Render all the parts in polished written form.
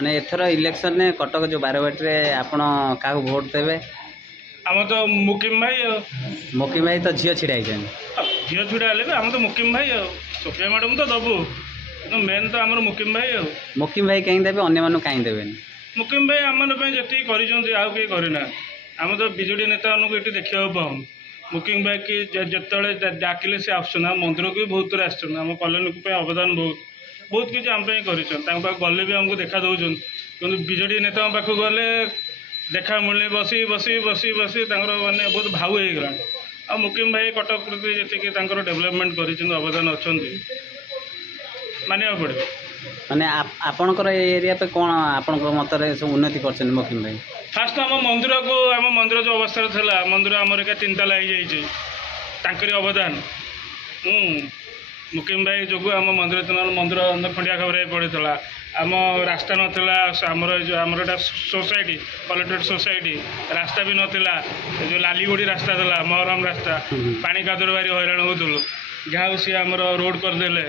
मैंने एथर इलेक्शन ने कटक जो बारवाटी रे आपण क्या भोट देवे आम तो मुकिम भाई मुकिम भाई तो झील छिड़ा झील छुड़ा हेल्ले आम तो मुकिम भाई सोफिया मैडम तो दबु मेन तो आम मुकिम भाई मुकिम भाई कहीं देवे अन्य मानू कहीं देवे मुकिम भाई आम जी कर करना आम तो विजेडी नेता मानक ये देखा पाऊँ मुकिम भाई कि जिते डाकिले से आसना मंदिर को भी बहुत थोड़े आम कॉलोनी अवदान बहुत बहुत किसी आम कर गले भी आमको देखा दौरान कि विजेडी नेता पाखक गले देखा मिलने बसी बसी बसी बसी माने बहुत भाव हो गला आ मुकिम भाई कटक प्रति जी डेभलपमेंट कर अवदान अच्छा मानिया पड़े माने आपणकर एरिया पे कौन आपण मत सब उन्नति कर मुकिम भाई फास्ट आम मंदिर को आम मंदिर जो अवस्था था मंदिर आमर क्या 3 ताला हो जाए अवदान मुकिम भाई जो आम मंदिर मंदिर खंडिया खबर पड़ता आम रास्ता नाला आमर जो आमर सोसाइटी कलेक्ट्रेट सोसाइटी रास्ता भी नाला जो लालीगुड़ी रास्ता था महरम रास्ता पानी कादुर भारी हैरान होलु जहाँ सी आमर रोड करदे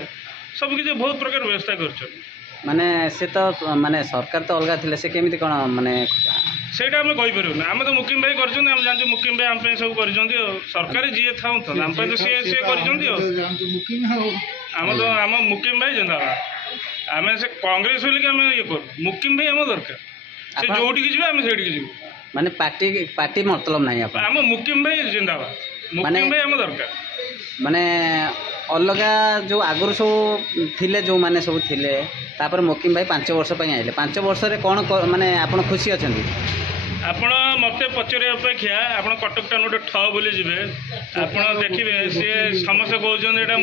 सबकि बहुत प्रकार व्यवस्था कर माने से तो माने सरकार तो अलग थे से केमी कौन माने ସେଇଟା ଆମେ କହିପାରିବୁନି ଆମେ ତ ମୁକିମ ଭାଇ କରିଛନ୍ତି ଆମେ ଜାଣିଛୁ ମୁକିମ ଭାଇ ଆମ ପାଇଁ ସବୁ କରିଛନ୍ତି ଆଉ ସରକାର ଯିଏ ଥାଉଁ ଆମ ପାଇଁ ତ ସିଏ କରିଛନ୍ତି ଆଉ ଆମ ମୁକିମ ଭାଇ ଜିନ୍ଦାବାଦ ଆମେ ସେ କଂଗ୍ରେସ ବୋଲିକି ଆମେ ଇଏ କରୁ ମୁକିମ ଭାଇ ଆମ ଦରକାର ସେ ଯୋଉଠିକି ଯିବେ ଆମେ ସେଇଠିକି ଯିବୁ ମାନେ ପାର୍ଟି मतलब ନାହିଁ ଆମ ମୁକିମ ଭାଇ ଜିନ୍ଦାବାଦ ମୁକିମ ଭାଇ ଆମ ଦରକାର ମାନେ अलगा जो आगुरी सब थिले जो माने सब थिले तापर मुकिम भाई 5 वर्ष आइले 5 वर्ष रे कौन माने आपण खुशी अछंती आपण मते पचरे अपेक्षा आपण कटक टाउन गोटे ठ बोली जिवे आपण देखिबे से समस्त कहउछन एटा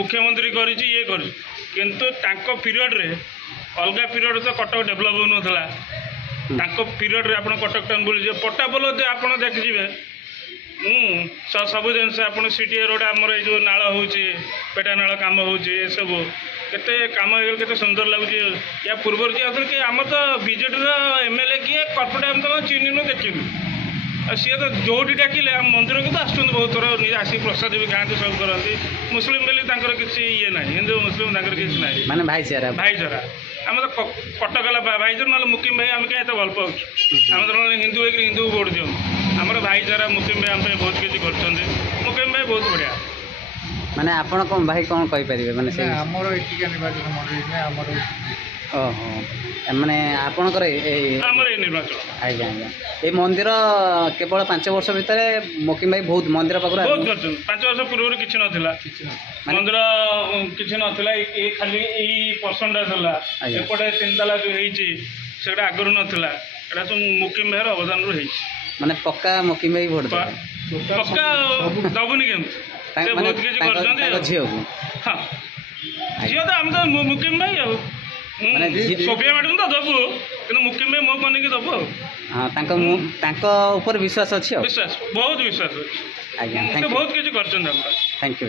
मुख्यमंत्री करिछि ये करि किंतु तांको पीरियड रे अलगा पीरियड तो कटक डेवलप हो नथला तांको पीरियड रे आपण कटक टाउन बोली जे पट्टापोल आपण देखि जिवे सब जिन आप सीटी रोड आमर जो नाल हो पेटा नाल कम हो सब केते कम हो सुंदर लगुच या पूर्व कि आम तो बीजेडी एमएलए किए कर्पोरेट आम तो चिन्हनु देखिनु सी तो जोटी डाकिले आम मंदिर को तो आस बहुत थर आसिक प्रसाद भी खाते सब करती मुस्लिम बोली किसी ये ना हिंदू मुस्लिम किसी ना माने भाईचारा भाईचारा आम तो कटकला भाईचारा ना मुकिम भाई आम क्या भल पाऊँ आम तो हिंदू हो हिंदू को भोट दियो आमर भाईचारा मुकिम भाई आम बहुत किसी कर मुकिम भाई बहुत बढ़िया माने आपण कौन भाई कौन कहि परिबे माने से हमर एटिका निर्वाचन मंडली ने हमर ओहो माने आपणकर हमर ए निर्वाचन आज्ञा आज्ञा ए मंदिर केवल 5 वर्ष भीतर मुकिम भाई बहुत मंदिर पाखर बहुत कर 5 वर्ष पूर्व किछि नथिला मंदिर किछि नथिला ए खाली एई पर्सनटा थला एपटे 3 ताला जो हेछि सेटा आगरु नथिला एटा सब मुकिम भाई अवदान रु हेछि माने पक्का मुकिम भाई भोट पक्का दबुनी केमति से बहुत किछि करछन झियो को हां झियो तो हम तो मुकिम भाई आ माने सोफिया मैडम तो दबु किंतु मुकिम भाई मो बने कि दबु हां तांको ऊपर विश्वास अछि विश्वास बहुत विश्वास अछि आज्ञा बहुत किछि करछन हम थैंक यू